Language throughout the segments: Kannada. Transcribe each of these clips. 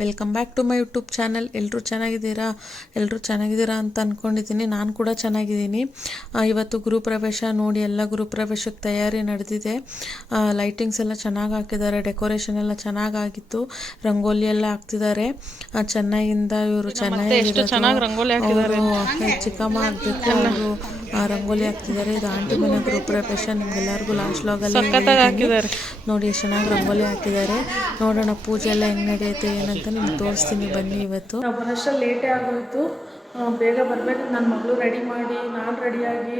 Welcome back to my YouTube channel ಎಲ್ಲರೂ ಚೆನ್ನಾಗಿದ್ದೀರಾ? ಎಲ್ಲರೂ ಚೆನ್ನಾಗಿದ್ದೀರಾ ಅಂತ ಅಂದ್ಕೊಂಡಿದ್ದೀನಿ ನಾನು ಕೂಡ ಚೆನ್ನಾಗಿದ್ದೀನಿ. ಇವತ್ತು ಗೃಹಪ್ರವೇಶ ನೋಡಿ ಎಲ್ಲ ಗೃಹಪ್ರವೇಶಕ್ಕೆ ತಯಾರಿ ನಡೆದಿದೆ. ಲೈಟಿಂಗ್ಸ್ ಎಲ್ಲ ಚೆನ್ನಾಗಿ ಹಾಕಿದ್ದಾರೆ. ಡೆಕೋರೇಷನ್ ಎಲ್ಲ ಚೆನ್ನಾಗಾಗಿತ್ತು ರಂಗೋಲಿ ಎಲ್ಲ ಹಾಕ್ತಿದ್ದಾರೆ. ಚೆನ್ನಾಗಿಂದ ಚೆನ್ನೈಯಿಂದ ಇವರು ಚೆನ್ನಾಗಿ ರಂಗೋಲಿ ಚಿಕ್ಕಮ್ಮ ಆಗಬೇಕು. ರಂಗೋಲಿ ಹಾಕ್ತಿದ್ದಾರೆ. ಇದು ಆಂಟಿ ಮನೆ ಗೃಹಪ್ರವೇಶ ನಿಮ್ಗೆಲ್ಲರಿಗೂ ಲಾಸ್ಟ್ ಲಾಗಲ್ಲಿ ಹಾಕಿದ್ದಾರೆ ನೋಡಿ ಎಷ್ಟು ಚೆನ್ನಾಗಿ ರಂಗೋಲಿ ಹಾಕಿದ್ದಾರೆ ನೋಡೋಣ ಪೂಜೆ ಎಲ್ಲ ಹೆಂಗ್ ನಡೆಯುತ್ತೆ ಏನಂತ ನಿಮ್ಗೆ ತೋರಿಸ್ತೀನಿ. ಬನ್ನಿ ಇವತ್ತು. ನಾವು ಬರೋಷ್ಟರಲ್ಲಿ ಲೇಟೇ ಆಗೋಯ್ತು. ಬೇಗ ಬರಬೇಕು. ನನ್ನ ಮಗಳು ರೆಡಿ ಮಾಡಿ ನಾನು ರೆಡಿಯಾಗಿ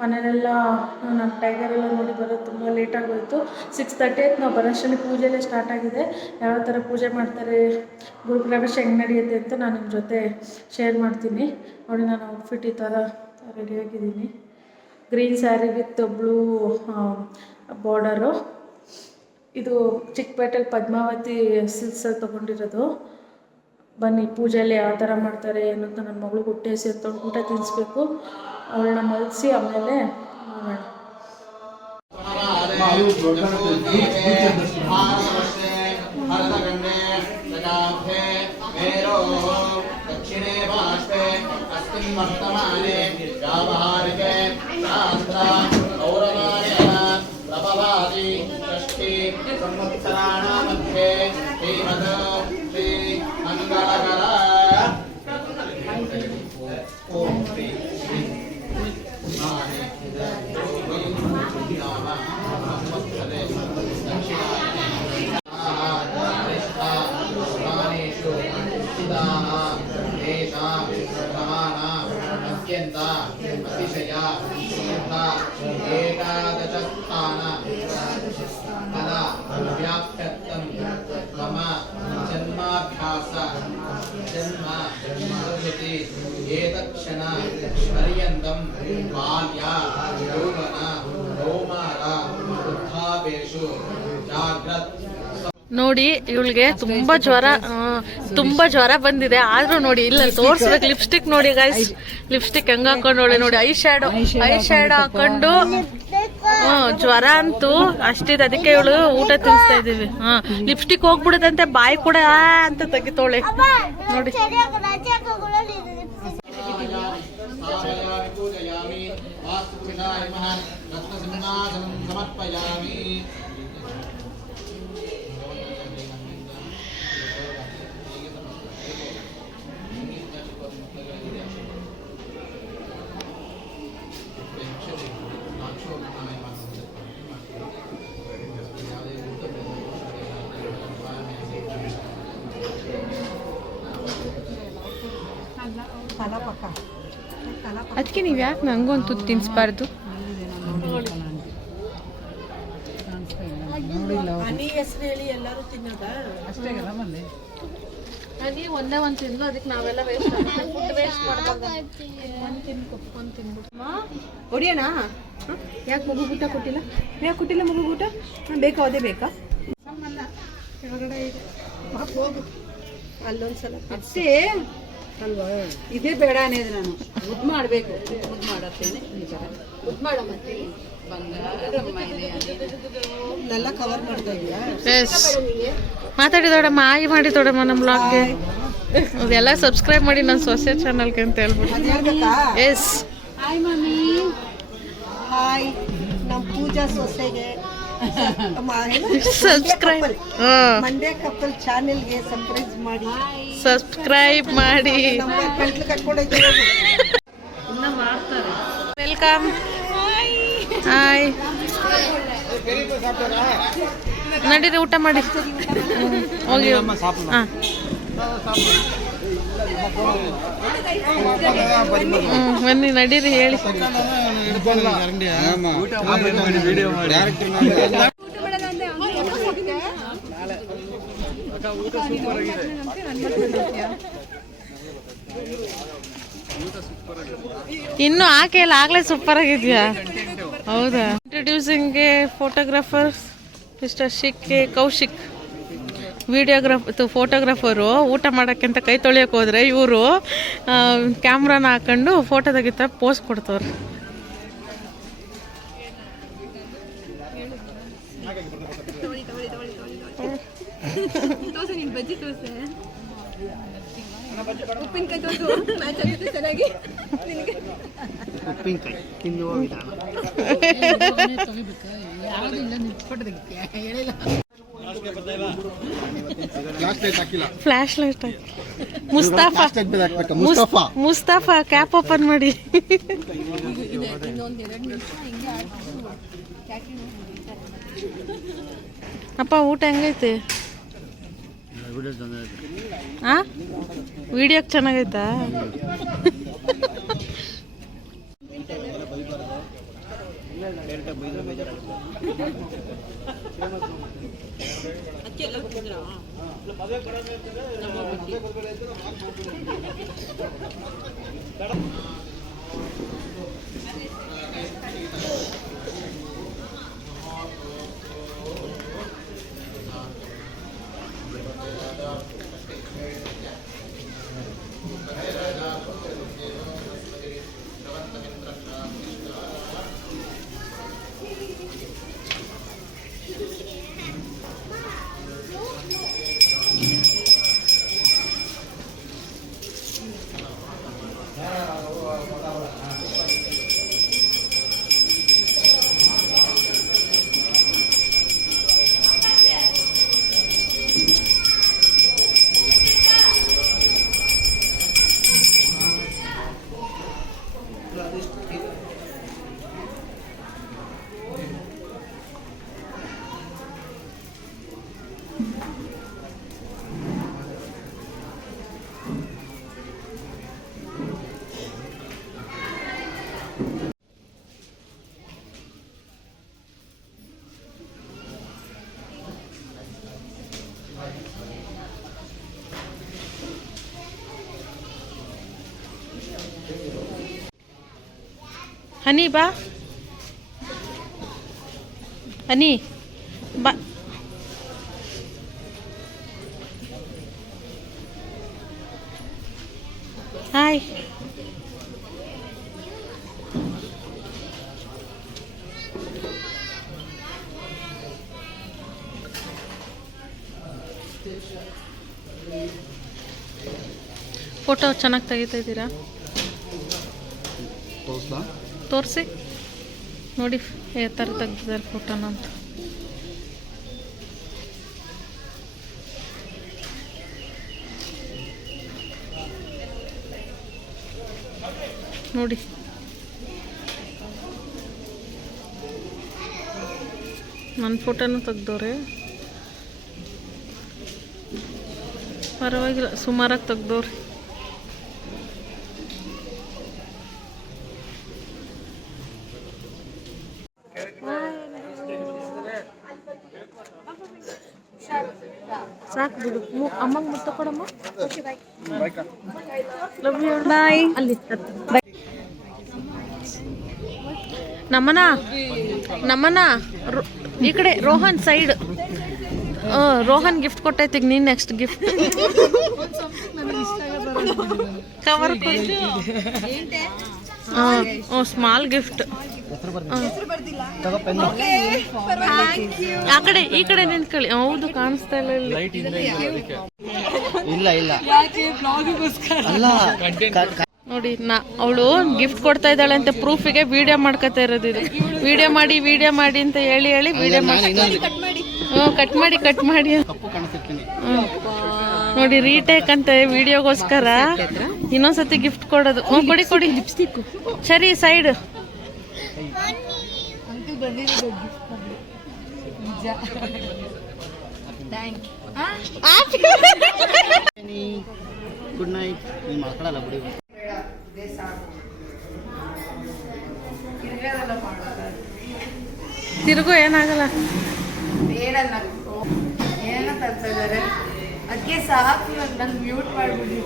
ಮನೆಯಲ್ಲೆಲ್ಲ ನನ್ನ ಟೈಗರ್ ಎಲ್ಲ ನೋಡಿ ಬರೋದು ತುಂಬ ಲೇಟ್ ಆಗೋಯ್ತು. ಸಿಕ್ಸ್ ತರ್ಟಿ ಆಯ್ತು. ನಾವು ಬರೋಷ್ಟರಲ್ಲಿ ಪೂಜೆಲೇ ಸ್ಟಾರ್ಟ್ ಆಗಿದೆ. ಯಾವ ಥರ ಪೂಜೆ ಮಾಡ್ತಾರೆ ಗುರುಪ್ರವೇಶ ಹೆಂಗೆ ನಡೆಯುತ್ತೆ ಅಂತ ನಾನು ನಿಮ್ಮ ಜೊತೆ ಶೇರ್ ಮಾಡ್ತೀನಿ. ನೋಡಿ ನಾನು ಔಟ್ಫಿಟ್ ಈ ಥರ ರೆಡಿಯಾಗಿದ್ದೀನಿ green sari with blue border ಇದು ಚಿಕ್ಕಪೇಟೆಲಿ ಪದ್ಮಾವತಿ ಸಿಲ್ಸಲ್ಲಿ ತೊಗೊಂಡಿರೋದು. ಬನ್ನಿ, ಪೂಜೆಯಲ್ಲಿ ಯಾವ ಥರ ಮಾಡ್ತಾರೆ ಏನು ಅಂತ ನನ್ನ ಮಗಳು ಹುಟ್ಟೆ ಸೇರಿ ತೊಗೊಂಡು ಊಟ ತಿನ್ನಿಸ್ಬೇಕು ಅವಳನ್ನ ಮಲಸಿ ಆಮೇಲೆ वर्तमाने व्यावहारिके शास्त्र गौरवाय प्रभवादि षष्टि संवत्सराणां ನೋಡಿ ಇವಳಿಗೆ ತುಂಬಾ ಜ್ವರ ತುಂಬಾ ಜ್ವರ ಬಂದಿದೆ. ಆದ್ರೂ ನೋಡಿ ಇಲ್ಲ ತೋರ್ಸ್ಬೇಕು. ಲಿಪ್ಸ್ಟಿಕ್ ನೋಡಿ ಗೈಸ್ ಲಿಪ್ಸ್ಟಿಕ್ ಹೆಂಗ್ ಹಾಕೊಂಡೋಳೆ ನೋಡಿ ಐ ಶ್ಯಾಡೋ ಐ ಶ್ಯಾಡೋ ಹಾಕೊಂಡು ಹ್ಮ್ ಜ್ವರ ಅಂತೂ ಅಷ್ಟಿದೆ. ಅದಕ್ಕೆ ಇವಳು ಊಟ ತಿನ್ಸ್ತಾ ಇದೀವಿ ಹ ಲಿಪ್ಸ್ಟಿಕ್ ಹೋಗ್ಬಿಡುದಂತೆ ಬಾಯಿ ಕೂಡ ಅಂತ ತೆಗಿತೋಳೆ ನೋಡಿ. ಅದಕ್ಕೆ ನೀವು ಯಾಕೆ ನಂಗೊಂದು ತುತ್ತು ಒಂದೇ ಒಂದು ತಿಂದು ಅದಕ್ಕೆ ನಾವೆಲ್ಲ ವೇಸ್ಟ್ ಹೊಡಿಯೋಣ? ಯಾಕೆ ಮಗು ಊಟ ಕೊಟ್ಟಿಲ್ಲ? ಯಾಕೆ ಕೊಟ್ಟಿಲ್ಲ ಮಗು ಊಟ? ಹಾಂ ಬೇಕಾ ಅದೇ ಬೇಕಾ? ಕೆಳಗಡೆ ಇದೆ. ಹೋಗು. ಅಲ್ಲೊಂದ್ಸಲ. ಅಷ್ಟೇ ಅಲ್ವಾ? ಇದೇ ಬೇಡ ಅನ್ನೋದು ನಾನು. ಮುದ್ದು ಮಾಡಬೇಕು. ಮುದ್ದು ಮಾಡತ್ತೇನೆ ಮುದ್ದು ಮಾಡಿ ಕವರ್ ಮಾಡ್ತಾ ಮಾತಾಡಿದೋಡಮ್ಮ ಆಗಿ ಮಾಡಿದೋಡಮ್ಮ ನಮ್ಮ ಬ್ಲಾಗ್ಗೆ ಅದೆಲ್ಲ ಸಬ್ಸ್ಕ್ರೈಬ್ ಮಾಡಿ ನನ್ನ ಸೊಸೆ ಚಾನಲ್ಗೆ ಅಂತ ಹೇಳ್ಬಿಟ್ಟು. Yes hi mummy. ಹಾಯ್ ನಮ್ಮ ಪೂಜಾ ಸೊಸೆಗೆ. ಸಬ್ಸ್ಕ್ರೈಬ್ ಮಂಡ್ಯ ಕಪ್ಪಲ್ ಚಾನೆಲ್ಗೆ ಸರ್ಪ್ರೈಸ್ ಮಾಡಿ. ಸಬ್ಸ್ಕ್ರೈಬ್ ಮಾಡಿ. ವೆಲ್ಕಮ್ ಹಾಯ್ ನಡೀರಿ ಊಟ ಮಾಡಿ. ಹೋಗಿ. ಹಾಂ. ಬನ್ನಿ, ನಡೀರಿ, ಹೇಳಿ. ಇನ್ನು ಆಕೆ ಎಲ್ಲ ಆಗ್ಲೇ ಸೂಪರ್ ಆಗಿದ್ಯಾ? ಹೌದಾ? ಇಂಟ್ರೊಡ್ಯೂಸಿಂಗ್ಗೆ ಫೋಟೋಗ್ರಾಫರ್ ಮಿಸ್ಟರ್ ಶಿಕ್ ಕೌಶಿಕ್. ವಿಡಿಯೋಗ್ರಾಫ್ ಫೋಟೋಗ್ರಾಫರು ಊಟ ಮಾಡೋಕ್ಕಿಂತ ಕೈ ತೊಳೆಯೋಕೆ ಹೋದರೆ ಇವರು ಕ್ಯಾಮ್ರಾನ ಹಾಕೊಂಡು ಫೋಟೋ ತೆಗಿತಾ ಪೋಸ್ ಕೊಡ್ತವ್ರು. ಉಪ್ಪಿನಕಾಯಿ flash light Mustafa. Mustafa Mustafa cap open ಮಾಡಿ. ಅಪ್ಪ ಊಟ ಹೆಂಗೈತೆ? ಆ? ವಿಡಿಯೋಕ್ಕೆ ಚೆನ್ನಾಗೈತಾ? ಮದುವೆ ಹಾ. ಲೇ ಬವೆ ಬರಬೇಕಾದ್ರೆ ಬವೆ ಬರಬೇಕಾದ್ರೆ ಹನಿ ಬಾ. ಹನಿ ಬಾ. ಹಾಯ್. ಫೋಟೋ ಚೆನ್ನಾಗಿ ತೆಗಿತಾ ಇದ್ದೀರಾ? ತೋರಿಸಿ. ನೋಡಿ ಯಾವ ಥರ ತೆಗ್ದಿದ್ದಾರೆ ಫೋಟೋನ ಅಂತ. ನೋಡಿ. ನನ್ನ ಫೋಟೋನು ತೆಗ್ದವ್ರೆ. ಪರವಾಗಿಲ್ಲ ಸುಮಾರಾಗಿ ತೆಗ್ದವ್ರೆ ಸಾಕು ಬಿಡು ಮು ಅಮ್ಮಂಗೆ ಮುತ್ತ ಕೊಡಮ್ಮ ಲವ್ ಯು ಬಾಯ್ ಅಲ್ಲಿ ನಮ್ಮನ ನಮ್ಮನ ಈ ಕಡೆ ರೋಹನ್ ಸೈಡ್ ರೋಹನ್ ಗಿಫ್ಟ್ ಕೊಟ್ಟೈತಿ ಈಗ ನೀನ್ next gift cover small gift ಆ. ಕಡೆ ಈ ಕಡೆ ನಿಂತ್ಕೊಳ್ಳಿ. ಹೌದು ಕಾಣಿಸ್ತಾ ಇಲ್ಲ ಇಲ್ಲಿ ಇಲ್ಲ. ಅಲ್ಲ ನೋಡಿ ನಾ ಅವಳು ಗಿಫ್ಟ್ ಕೊಡ್ತಾ ಇದ್ದಾಳೆ ಅಂತ ಪ್ರೂಫಿಗೆ ವಿಡಿಯೋ ಮಾಡ್ಕೊತಾ ಇರೋದು ಇದು. ವಿಡಿಯೋ ಮಾಡಿ ವಿಡಿಯೋ ಮಾಡಿ ಅಂತ ಹೇಳಿ ಹೇಳಿ ವಿಡಿಯೋ ಮಾಡಿ ಹ್ಞೂ ಕಟ್ ಮಾಡಿ ಕಟ್ ಮಾಡಿ. ನೋಡಿ ರೀಟೇಕ್ ಅಂತ ವಿಡಿಯೋಗೋಸ್ಕರ ಇನ್ನೊಂದ್ಸತಿ ಗಿಫ್ಟ್ ಕೊಡೋದು. ಹ್ಞೂ ಕೊಡಿ ಕೊಡಿ. ಲಿಪ್ಸ್ಟಿಕ್ ಸರಿ ಸೈಡ್ ಗುಡ್ ನೈಟ್ ನೀವು ಮಾತಾಡಲ್ಲ ಬಿಡಿ. ತಿರುಗು ಏನಾಗಲ್ಲ. ಏನಲ್ಲ ಏನ ತರ್ತಿದ್ದಾರೆ ಅದಕ್ಕೆ ಸಾಕು ನಾನು ಮ್ಯೂಟ್ ಮಾಡ್ಬಿಡಿ.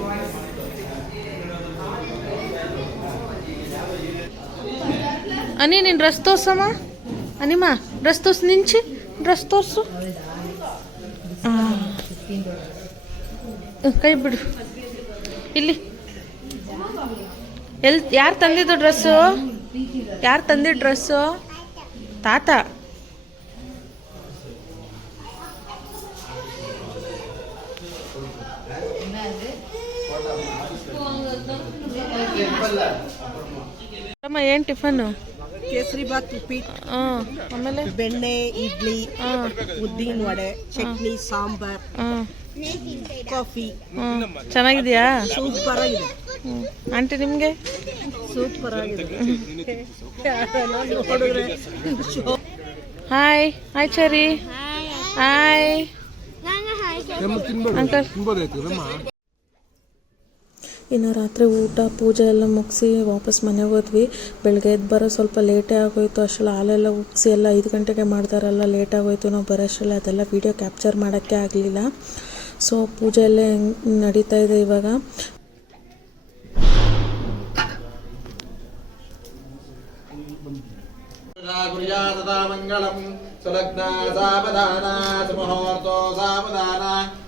ಅನಿ ನಿನ್ ಡ್ರೆಸ್ ತೋರ್ಸಮ್ಮ. ಅನಿಮ್ಮ ಡ್ರೆಸ್ ತೋರ್ಸು ನಿಂಚಿ. ಡ್ರೆಸ್ ತೋರ್ಸು. ಆ. ಹ್ಮ್, ಕೈ ಬಿಡು. ಇಲ್ಲಿ. ಎಲ್ ಯಾರು ತಂದಿದ್ದು ಡ್ರೆಸ್ಸು? ಯಾರು ತಂದಿದ್ದು ಡ್ರೆಸ್ಸು? ತಾತ. ಅಮ್ಮ ಏನು ಟಿಫನ್ ಕೇಸರಿ ಬಾತ್ ಉಪ್ಪಿಟ್ಟು ಆಮೇಲೆ? ಬೆಣ್ಣೆ ಇಡ್ಲಿ ಉದ್ದಿನ ವಡೆ ಚಟ್ನಿ ಸಾಂಬಾರ್ ಕಾಫಿ. ಚೆನ್ನಾಗಿದೆಯಾ? ಚೆನ್ನಾಗಿದ್ಯಾ ಸೂಪರ್ ಆಗಿದೆ. ಆಂಟಿ ನಿಮ್ಗೆ? ಸೂಪರ್ ಆಗಿದೆ. ಹಾಯ್ ಹಾಯ್ ಚರಿ. ಹಾಯ್. ಅಂಕಲ್ ಇನ್ನು ರಾತ್ರಿ ಊಟ, ಪೂಜೆ ಎಲ್ಲ ಮುಗಿಸಿ ವಾಪಸ್ ಮನೆಗೆ ಹೋದ್ವಿ. ಬೆಳಗ್ಗೆ ಎದ್ದು ಬರೋ ಸ್ವಲ್ಪ ಲೇಟೇ ಆಗೋಯ್ತು. ಅಷ್ಟೆಲ್ಲ ಹಾಲೆಲ್ಲ ಉಗಿಸಿ ಎಲ್ಲ ಐದು ಗಂಟೆಗೆ ಮಾಡ್ತಾರಲ್ಲ, ಲೇಟ್ ಆಗೋಯ್ತು. ನಾವು ಬರೋಷ್ಟರಲ್ಲಿ ಅದೆಲ್ಲ ವೀಡಿಯೋ ಕ್ಯಾಪ್ಚರ್ ಮಾಡೋಕ್ಕೆ ಆಗಲಿಲ್ಲ. ಸೊ ಪೂಜೆ ಎಲ್ಲ ನಡೀತಾ ಇದೆ ಇವಾಗ?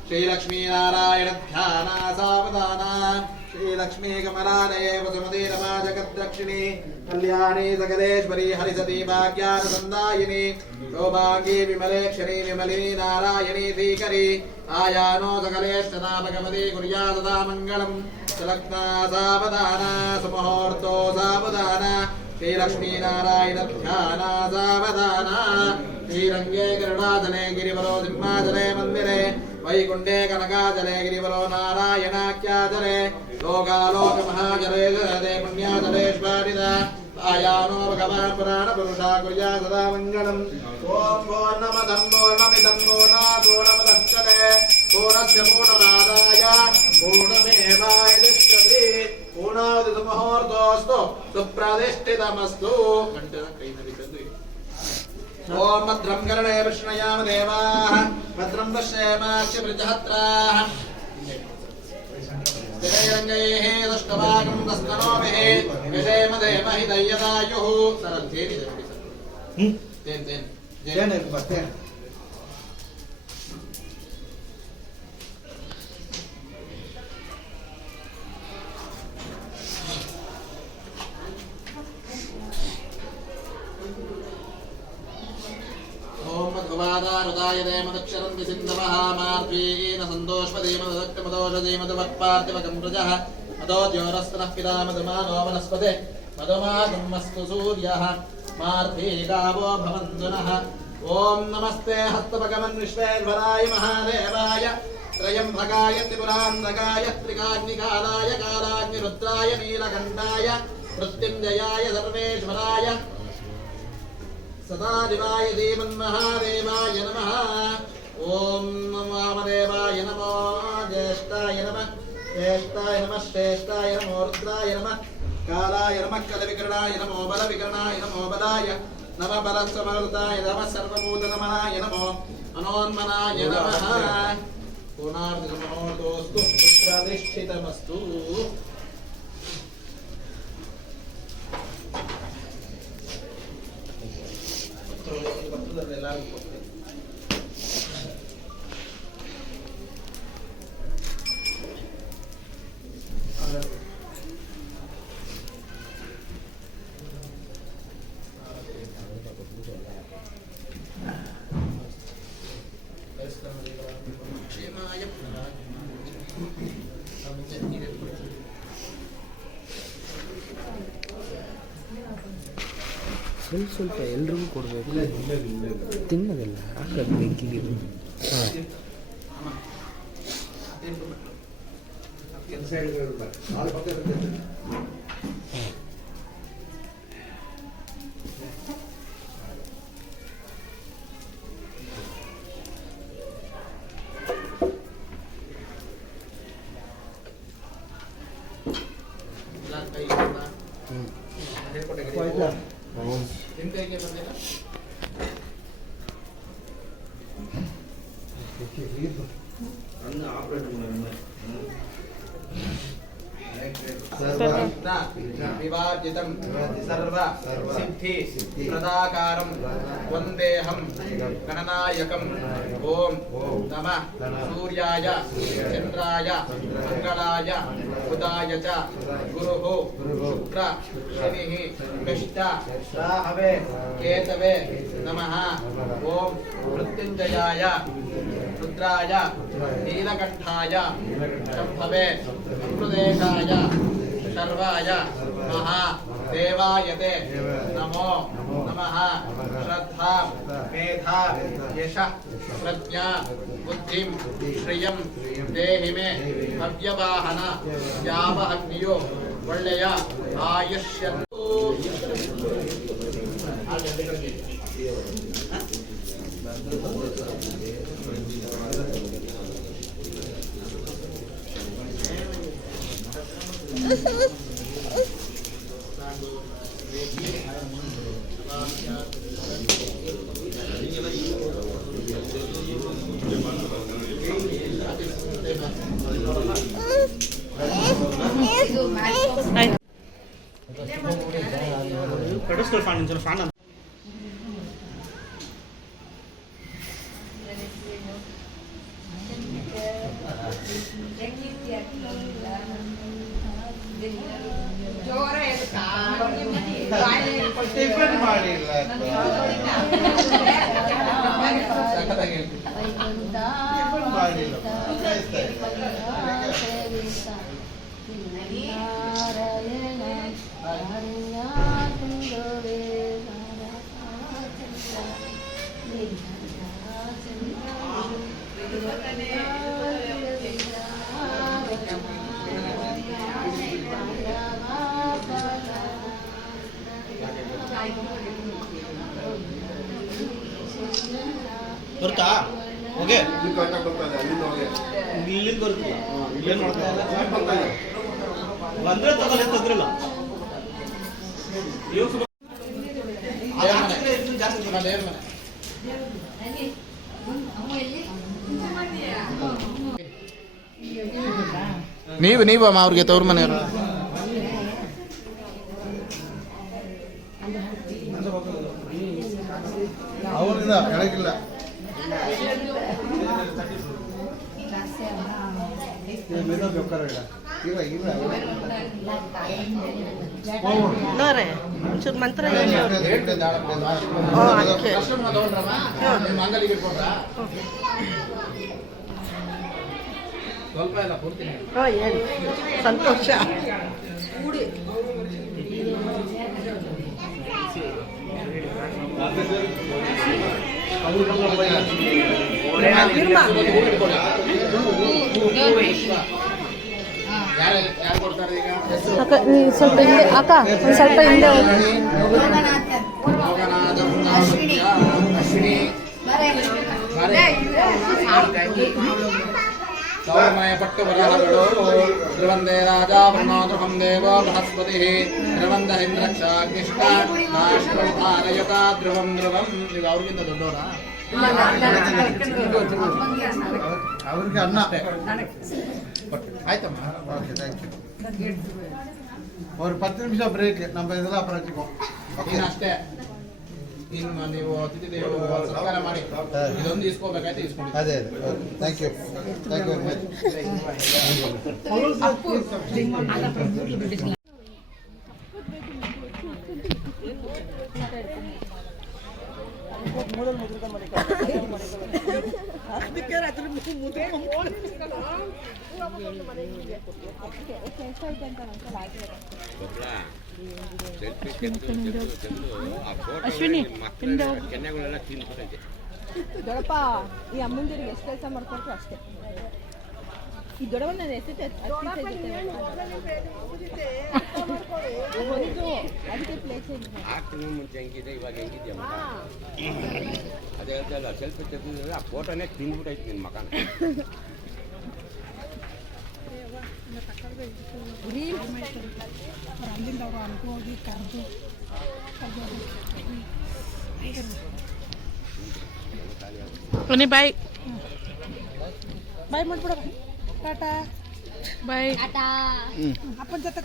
ಶ್ರೀಲಕ್ಷ್ಮೀನಾರಾಯಣ ಧ್ಯಾನ ಸಾವಧಾನ. सुलग्ना सावधाना सुमुहूर्तो सावधाना श्रीलक्ष्मीनारायणध्याना सावधाना श्रीलक्ष्मीकमलालये वसुमती रमा जगद्दक्षिणी कल्याणी सकलेश्वरी हरिसती भाग्यानसन्दायिनी सौभाग्ये विमलेक्षणी विमलिनी नारायणी श्रीकरी आयानो सकलेष्टना भगवती कुर्या सदा मङ्गलम् सुलग्ना सावधाना सुमुहूर्तो सावधाना श्रीलक्ष्मीनारायणध्याना सावधाना श्रीरङ्गे गरुडाचले गिरिवरो सिंहाचले मन्दिरे వైకుంఠే కనకాజలే గిరివరో నారాయణాఖ్యాజలే లోకాలోకమహాజలే జలదే పుణ్యాజలేశ్వరిద ఆయానో భగవాన్ పురాణ పురుషా కుర్యా సదా మంగళం ఓం పూర్ణమదం పూర్ణమిదం పూర్ణా పూర్ణమదచ్చలే పూర్ణస్య పూర్ణమాదాయ పూర్ణమేవాయుష్యతి పూర్ణాదిమహోర్ధోస్తు సుప్రతిష్ఠితమస్తు కంటే ఓం భద్రం గరణే విష్ణయామ దేవా భద్రం పశ్యేమాక్ష వృజహత్రాః శ్రేయంగైః దష్టవాగం దస్తనోమిః యజేమ దేమహి దయ్యదాయుః సరం తేని. తేని తేని తేని. मध्ववादारुदाय देमदक्षरन्ति सिन्धवः मार्गेण सन्तोष्पदेमदक्तमदोषदेमदवत्पार्थिवकं प्रजः मदोद्योरस्तनः पिता मधुमानो वनस्पते मधुमागमस्तु सूर्यः मार्थे गावो भवन्तु नः ॐ नमस्ते हस्तभगवन् विश्वेश्वराय महादेवाय त्रयम्भकाय त्रिपुरान्तकाय त्रिकाग्निकालाय कालाग्निरुद्राय नीलकण्ठाय मृत्युञ्जयाय सर्वेश्वराय सदाशिवाय देवन्महादेवाय नमः ॐ वामदेवाय नमो ज्येष्ठाय नमः ज्येष्ठाय नमः श्रेष्ठाय नमो रुद्राय नमः कालाय नमः कलविकरणाय नमो बलविकरणाय नमो बलाय नमः बलसमृताय नमः सर्वभूतनमनाय नमो मनोन्मनाय नमः पूर्णार्धसमहोर्तोऽस्तु dar ಸ್ವಲ್ಪ ಸ್ವಲ್ಪ ಎಲ್ರಿಗೂ ಕೊಡಬೇಕು ತಿನ್ನೋದಿಲ್ಲ ಹಾಕೋದು ಬೆಂಕಿಗೆ ನಿಮ್ ಕೈಗೆ వివాచితం సర్వ సిద్ధి ప్రదాకారం. వందేహం గణనాయకం. ఓం నమ. సూర్యాయ. చంద్రాయ. మంగళాయ. ఉదాయ చ. గురు శుక్ర. శని. शनिः मिष्ट राहवे केतवे नमः ॐ मृत्युञ्जयाय रुद्राय नीलकण्ठाय शम्भवे अमृदेशाय शर्वाय महा देवायते नमो नमः श्रद्धा मेधा यश प्रज्ञा बुद्धिं श्रियं देहि मे हव्यवाहन ಯಾವಹಗ್ನಿಯು ಒಳ್ಳೆಯ ಆಯುಷ್ಯ பெடஸ்டல் ஃபேன் ஃபேன் ಬರ್ತಾ? ಓಕೆ ಇಲ್ಲಿಂದ ಬರ್ತೀಯ ಏನ್ ಮಾಡ್ತಾ ಬಂದ್ರೆ ತಗೊಳ್ಳಿ ತೊಂದ್ರಿಲ್ಲ. ನೀವು ನೀವಮ್ಮ ಅಮ್ಮ ಅವ್ರಿಗೆ ತವ್ರ ಮನೆಯವರು? ಮಂತ್ರ ಹೇಳಿ ಅವ್ರು. ಸ್ವಲ್ಪ ಇಲ್ಲ ಪೂರ್ತಿ ಹ್ಞೂ ಹೇಳಿ. ಸಂತೋಷ. ಯಾರು ಅಕ್ಕ ನೀ ಸ್ವಲ್ಪ ಹಿಂದೆ ಅಕ್ಕ ಒಂದು ಸ್ವಲ್ಪ ಹಿಂದೆ ಪಟ್ಟು ವರಹಗಳು ಧ್ರುವಂದೇ ರಾಜ ವರ್ಣೋದ್ರಹಂ ದೇವೋ ಬೃಹಸ್ಪತಿ ಧ್ರುವಂದ ಇಂದ್ರಕ್ಷಾಗ್ನಿಷ್ಟ ನಾಶ್ವಧಾರಯತ ಧ್ರುವಂ ಧ್ರುವಂ ಈಗ ಅವ್ರಿಗಿಂತ ದೊಡ್ಡವರ ಅವ್ರಿಗೆ ಅನ್ನ ಆಯ್ತಮ್ಮ? ಓಕೆ ಥ್ಯಾಂಕ್ ಯು ಒಂದು ಪತ್ತು ನಿಮಿಷ ಬ್ರೇಕ್ ನಮ್ಮ ಇದೆಲ್ಲ ಓಕೆ ಅಷ್ಟೇ. ನೀವು ಅತಿಥಿ ಇದೊಂದು ಅದೇ ಅದೇ. Thank you thank you very much Ashwini ದೊಡಪ್ಪ ಈ ಅಮ್ಮಂದಿರಿಗೆ ಎಷ್ಟು ಕೆಲಸ ಮಾಡ್ಕೊಟ್ರು ಅಷ್ಟೇ. ಈ ದೊಡ್ಡವ ನಾನು ಒಂದು ಅದಕ್ಕೆ ಪ್ಲೇಸ್ ಮುಂಚೆ ಹೆಂಗಿದೆ ಇವಾಗ ಹೆಂಗಿದೆ ಅದೇ ಹೇಳ್ತಲ್ಲ ಸೆಲ್ಫಿ ತೆಗೆದಿದ್ರೆ ಆ ಫೋಟೋನೇ ತಿಂದ್ಬಿಟ್ಟೈತಿ ನಿನ್ನ ಮಗನ ಬನ್ನಿ ಬಾಯ್ ಬಾಯ್ ಮಾಡ್ಬಿಡ ಟಾಟಾ ಬಾಯ್ ಅಪ್ಪನ ಜೊತೆ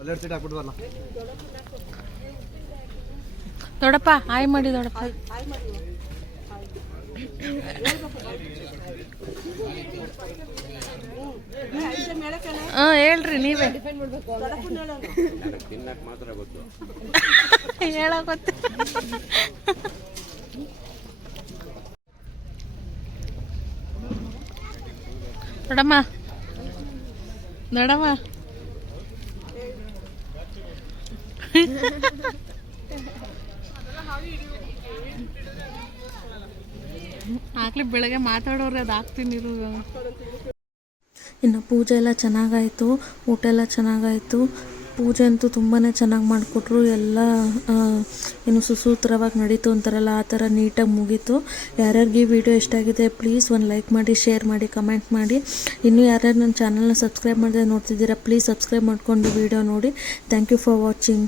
ಒಳ್ಳೆ ಸೀಟ್ ಹಾಕ್ಬಿಟ್ಟು ದೊಡ್ಡಪ್ಪ ಆಯ್ ಮಾಡಿ ದೊಡ್ಡಪ್ಪ. ಹಾಂ ಹೇಳ್ರಿ ನೀವೇ. ಹೇಳೋಗೊತ್ತು ನೋಡಮ್ಮ. ನೋಡಮ್ಮ. ಆಗ್ಲಿ ಬೆಳಗ್ಗೆ ಮಾತಾಡೋರು ಅದು ಹಾಕ್ತೀನಿ ಇನ್ನು ಪೂಜೆ ಎಲ್ಲ ಚೆನ್ನಾಗಾಯಿತು, ಊಟ ಎಲ್ಲ ಚೆನ್ನಾಗಾಯಿತು. ಪೂಜೆ ಅಂತೂ ತುಂಬಾ ಚೆನ್ನಾಗಿ ಮಾಡಿಕೊಟ್ರು. ಎಲ್ಲ ಏನು ಸುಸೂತ್ರವಾಗಿ ನಡೀತು ಅಂತಾರಲ್ಲ, ಆ ಥರ ನೀಟಾಗಿ ಮುಗೀತು. ಯಾರ್ಯಾರಿಗೆ ಈ ವಿಡಿಯೋ ಇಷ್ಟ ಆಗಿದೆ, ಪ್ಲೀಸ್ ಒಂದು ಲೈಕ್ ಮಾಡಿ, ಶೇರ್ ಮಾಡಿ, ಕಮೆಂಟ್ ಮಾಡಿ. ಇನ್ನೂ ಯಾರ್ಯಾರು ನನ್ನ ಚಾನಲ್ನ ಸಬ್ಸ್ಕ್ರೈಬ್ ಮಾಡ್ದೆ ನೋಡ್ತಿದ್ದೀರಾ, ಪ್ಲೀಸ್ ಸಬ್ಸ್ಕ್ರೈಬ್ ಮಾಡಿಕೊಂಡು ವಿಡಿಯೋ ನೋಡಿ. Thank you for watching.